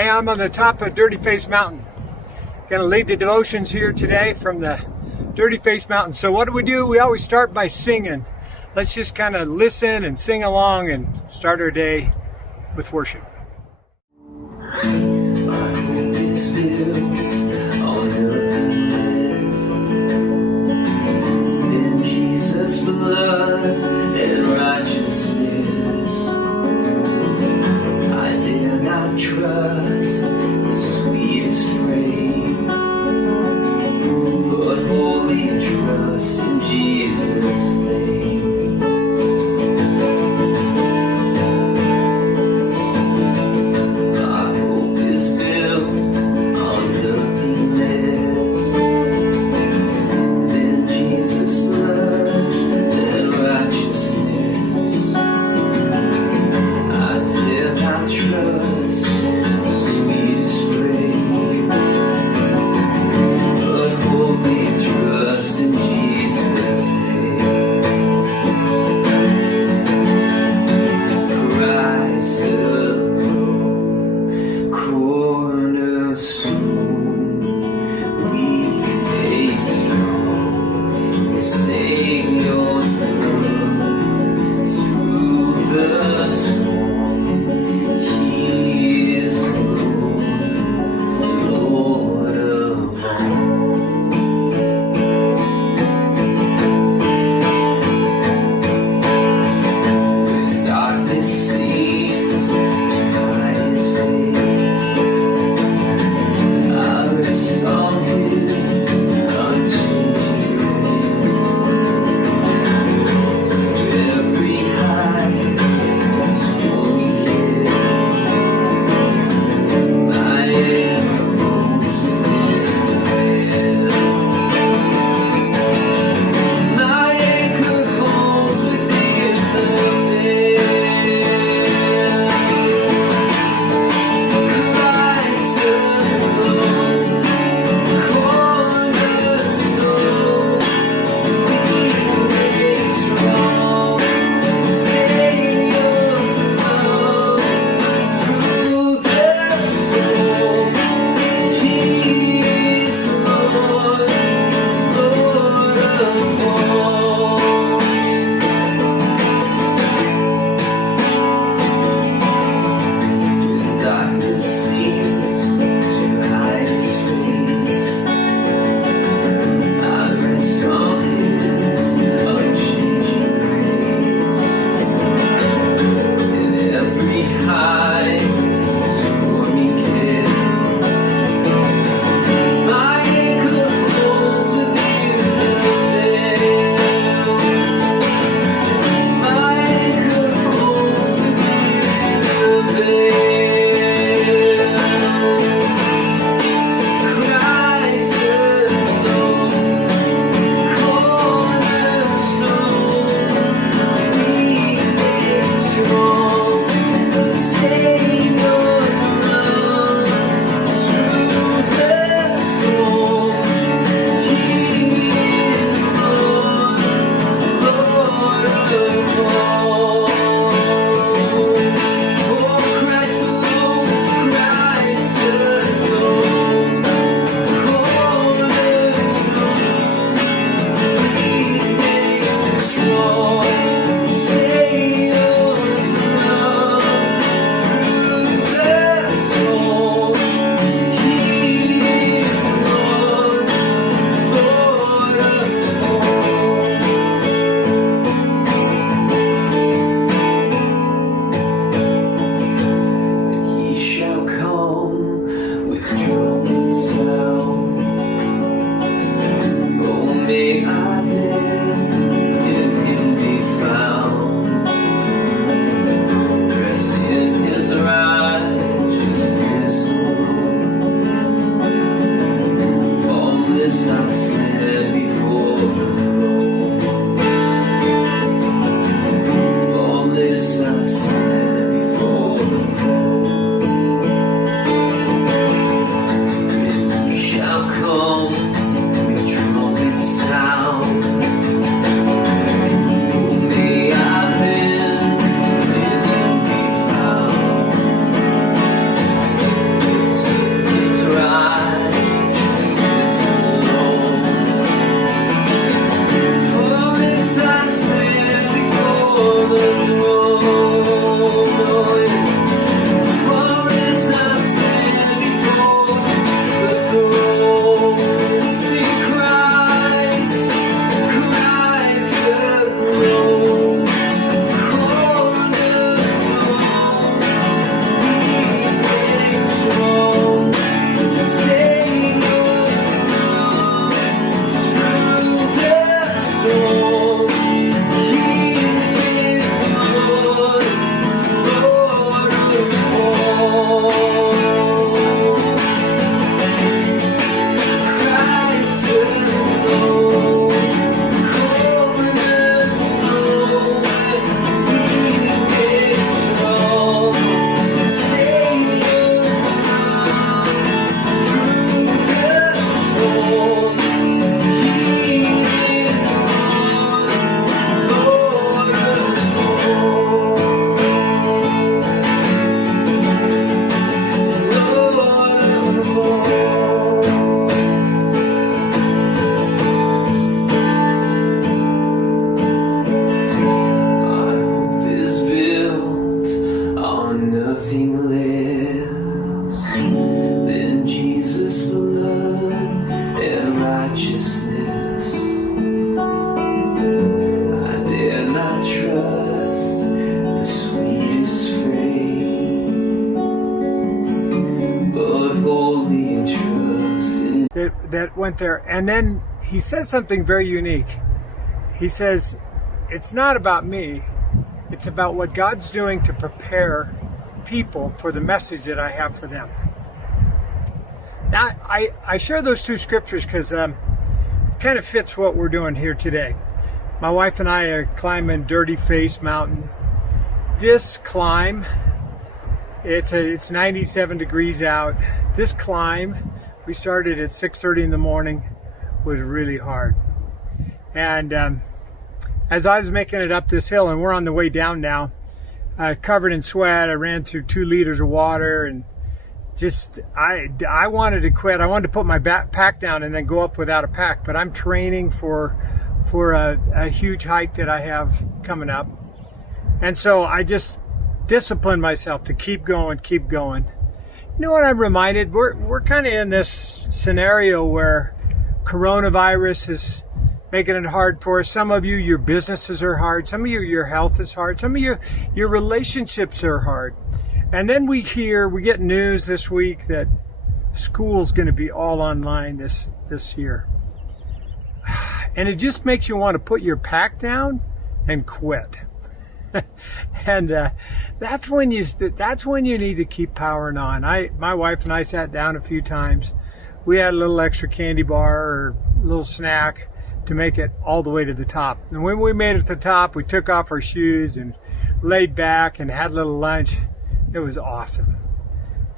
Hey, I'm on the top of Dirty Face Mountain. Gonna lead the devotions here today from the Dirty Face Mountain. So what do? We always start by singing. Let's just kind of listen and sing along and start our day with worship. My hope is built on nothing less than Jesus' blood and righteousness. I dare not trust the sweetest frame, but wholly trust in Jesus' name. Trust nothing lives than Jesus' blood and righteousness. I dare not trust the sweetest frame, but wholly trust in that went there. And then he says something very unique. He says, it's not about me. It's about what God's doing to prepare people for the message that I have for them. Now, I share those two scriptures because it kind of fits what we're doing here today. My wife and I are climbing Dirty Face Mountain. This climb, it's 97 degrees out. This climb, we started at 6:30 in the morning, was really hard. And as I was making it up this hill, and we're on the way down now, covered in sweat, I ran through 2 liters of water, and just I wanted to quit. I wanted to put my pack down and then go up without a pack. But I'm training for a huge hike that I have coming up, and so I just disciplined myself to keep going. You know what I'm reminded? We're kind of in this scenario where coronavirus is making it hard for us. Some of you, your businesses are hard. Some of you, your health is hard. Some of you, your relationships are hard. And then we get news this week that school's going to be all online this year. And it just makes you want to put your pack down and quit. And that's when you need to keep powering on. My wife and I sat down a few times. We had a little extra candy bar or a little snack to make it all the way to the top. And when we made it to the top, we took off our shoes and laid back and had a little lunch. It was awesome.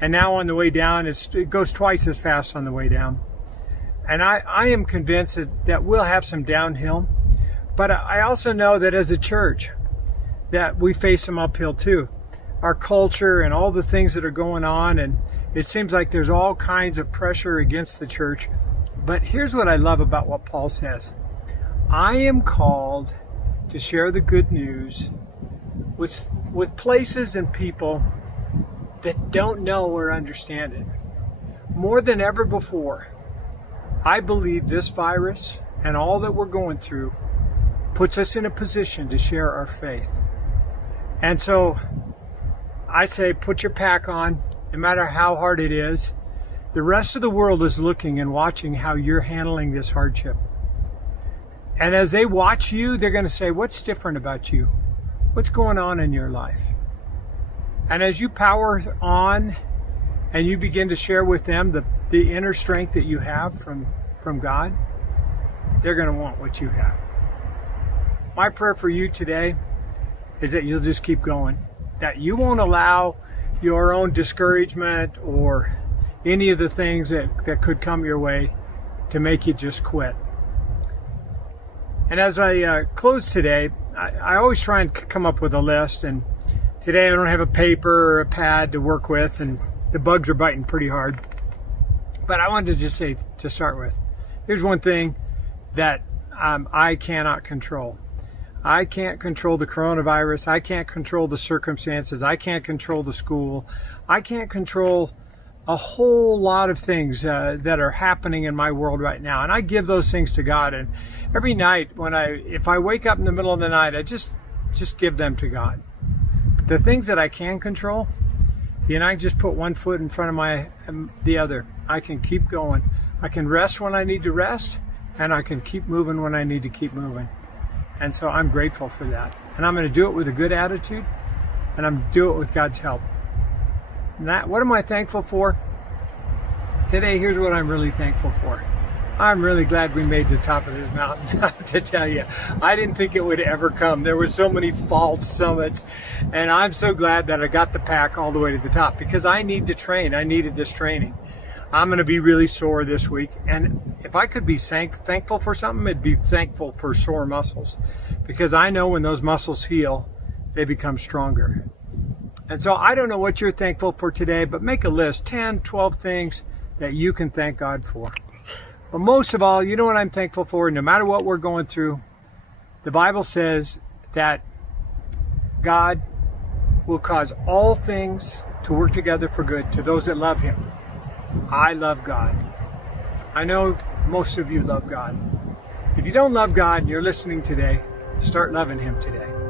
And now on the way down, it goes twice as fast on the way down. And I am convinced that we'll have some downhill. But I also know that as a church, that we face some uphill too. Our culture and all the things that are going on, and it seems like there's all kinds of pressure against the church. But here's what I love about what Paul says. I am called to share the good news with places and people that don't know or understand it. More than ever before, I believe this virus and all that we're going through puts us in a position to share our faith. And so I say, put your pack on, no matter how hard it is. The rest of the world is looking and watching how you're handling this hardship. And as they watch you, they're going to say, what's different about you? What's going on in your life? And as you power on and you begin to share with them the inner strength that you have from God, they're going to want what you have. My prayer for you today is that you'll just keep going. That you won't allow your own discouragement or any of the things that could come your way to make you just quit. And as I close today, I always try and come up with a list. And today I don't have a paper or a pad to work with, and the bugs are biting pretty hard. But I wanted to just say, to start with, here's one thing that I cannot control. I can't control the coronavirus. I can't control the circumstances. I can't control the school. I can't control a whole lot of things that are happening in my world right now. And I give those things to God. And every night if I wake up in the middle of the night, I just give them to God. The things that I can control, I just put one foot in front of the other. I can keep going. I can rest when I need to rest, and I can keep moving when I need to keep moving. And so I'm grateful for that. And I'm going to do it with a good attitude, and I'm do it with God's help. And what am I thankful for? Today, here's what I'm really thankful for. I'm really glad we made the top of this mountain. To tell you, I didn't think it would ever come. There were so many false summits, and I'm so glad that I got the pack all the way to the top, because I need to train. I needed this training. I'm going to be really sore this week, and if I could be thankful for something, it'd be thankful for sore muscles, because I know when those muscles heal, they become stronger. And so I don't know what you're thankful for today, but make a list, 10, 12 things that you can thank God for. But most of all, you know what I'm thankful for? No matter what we're going through, the Bible says that God will cause all things to work together for good to those that love Him. I love God. I know most of you love God. If you don't love God and you're listening today, start loving Him today.